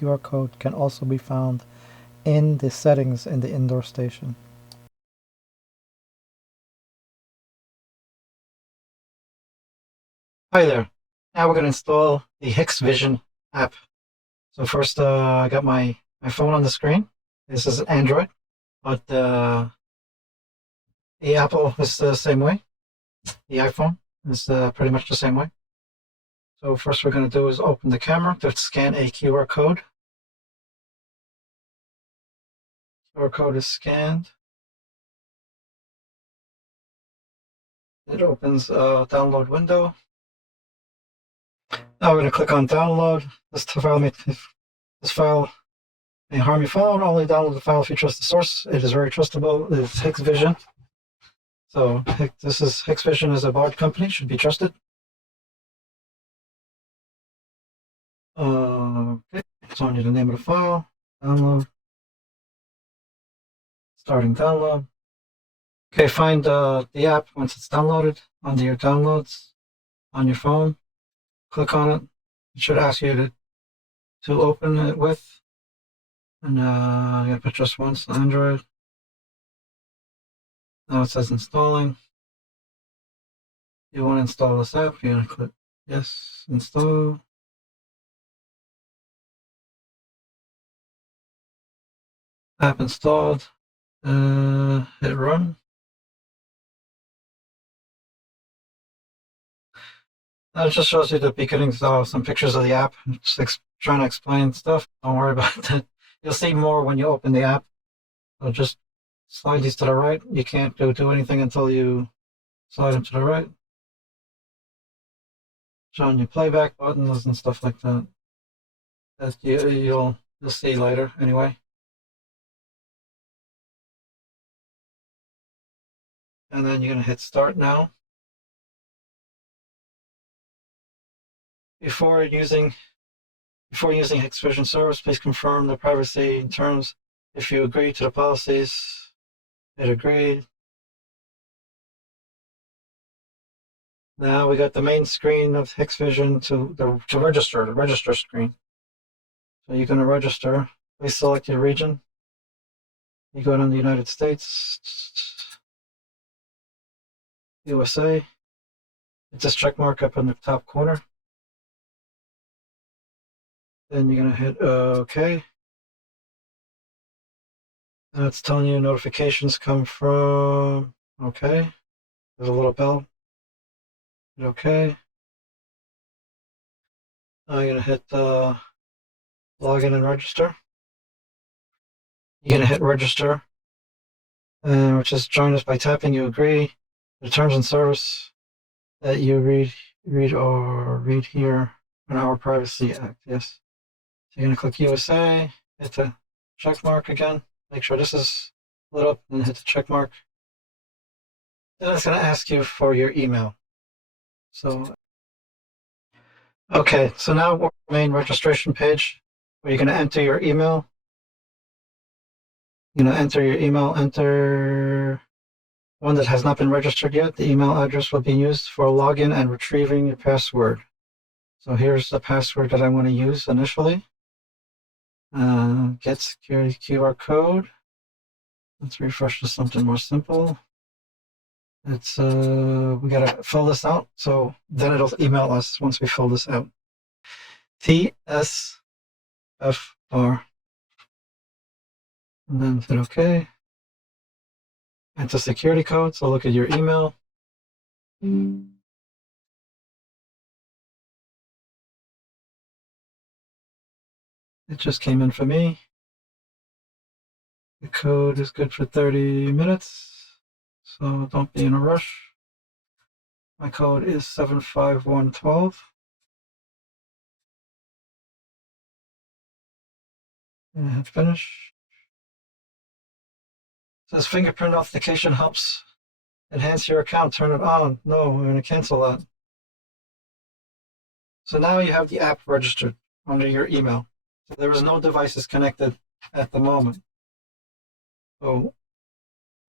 QR code can also be found in the settings in the indoor station. Hi there. Now we're going to install the Hikvision app. So first, I got my phone on the screen. This is an Android, but the Apple is the same way. The iPhone is pretty much the same way. So first we're going to do is open the camera to scan a QR code. QR code is scanned. It opens a download window. Now we're going to click on download. This file may harm your phone. Only download the file if you trust the source. It is very trustable. It's Hikvision. So this is Hikvision is a large company, should be trusted. Okay, so I need the name of the file. Download. Starting download. Okay, find the app once it's downloaded under your downloads on your phone. Click on it. It should ask you to open it with. And I'm going to put just once, Android. Now it says installing. You want to install this app, you're going to click yes, install. App installed. Hit run. Now it just shows you the beginning, some pictures of the app. Just trying to explain stuff. Don't worry about that. You'll see more when you open the app. So just slide these to the right. You can't do anything until you slide them to the right. Showing you playback buttons and stuff like that. That you'll see later anyway. And then you're going to hit start now. Before using Hikvision service, please confirm the privacy terms. If you agree to the policies, hit agree. Now we got the main screen of Hikvision to register, the register screen. So you're going to register. Please select your region. You go to the United States, USA. Hit this check mark up in the top corner. Then you're going to hit OK. Now it's telling you notifications come from OK. There's a little bell. Hit OK. Now you're going to hit login and register. You're going to hit register, which is join us by tapping. You agree the terms and service that you read here in our Privacy Act. Yes. So you're going to click USA, hit the check mark again. Make sure this is lit up and hit the check mark. Then it's going to ask you for your email. So, okay, so now we're on the main registration page where you're going to enter your email. You're going to enter your email, enter one that has not been registered yet. The email address will be used for login and retrieving your password. So here's the password that I want to use initially. Get security QR code. Let's refresh to something more simple. It's we gotta fill this out, so then it'll email us once we fill this out. TSFR. And then hit OK. Enter security code, so look at your email. It just came in for me. The code is good for 30 minutes, so don't be in a rush. My code is 75112. And hit finish. It says fingerprint authentication helps enhance your account. Turn it on. No, we're going to cancel that. So now you have the app registered under your email. So there is no devices connected at the moment. So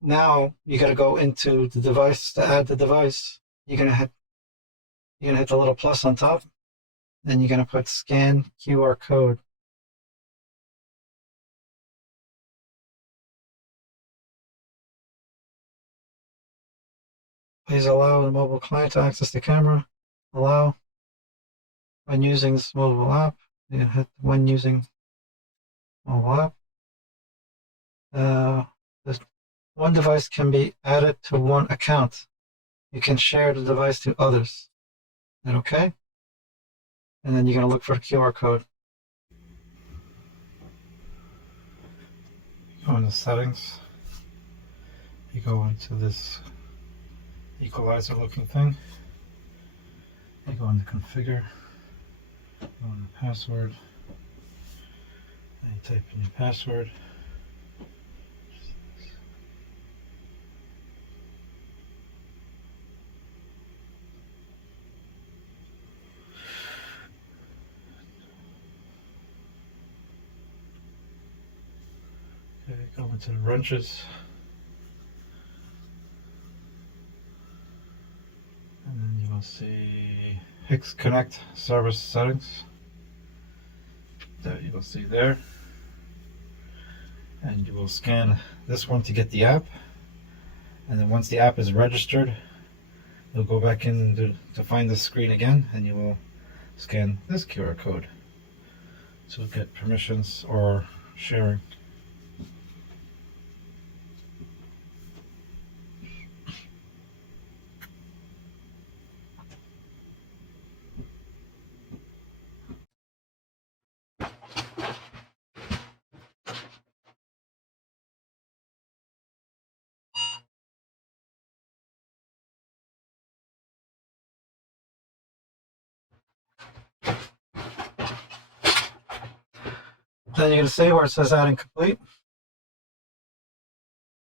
now you got to go into the device to add the device. You're gonna hit the little plus on top. Then you're gonna put scan QR code. Please allow the mobile client to access the camera. Allow when using this mobile app. You hit when using mobile app. This one device can be added to one account. You can share the device to others. Is that okay? And then you're going to look for the QR code. Go into settings. You go into this equalizer looking thing. You go into configure. Go into password. And you type in your password. Okay, go into the wrenches. And then you will see hik-connect service settings. That you will see there. And you will scan this one to get the app. And then once the app is registered, you'll go back in to find the screen again, and you will scan this QR code to get permissions or sharing. Then you're going to see where it says adding complete.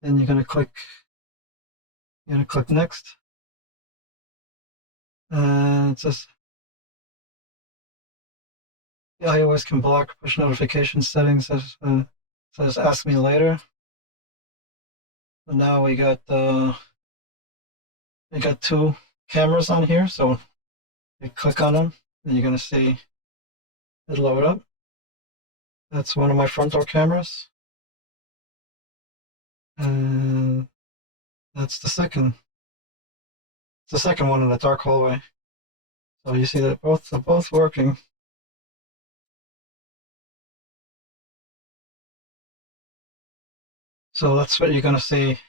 Then you're going to click next. And it says the iOS can block push notification settings. Says ask me later. And now we got two cameras on here, so you click on them and you're going to see it load up. That's one of my front door cameras. And that's the second. It's the second one in the dark hallway. So you see that they're both working. So that's what you're going to see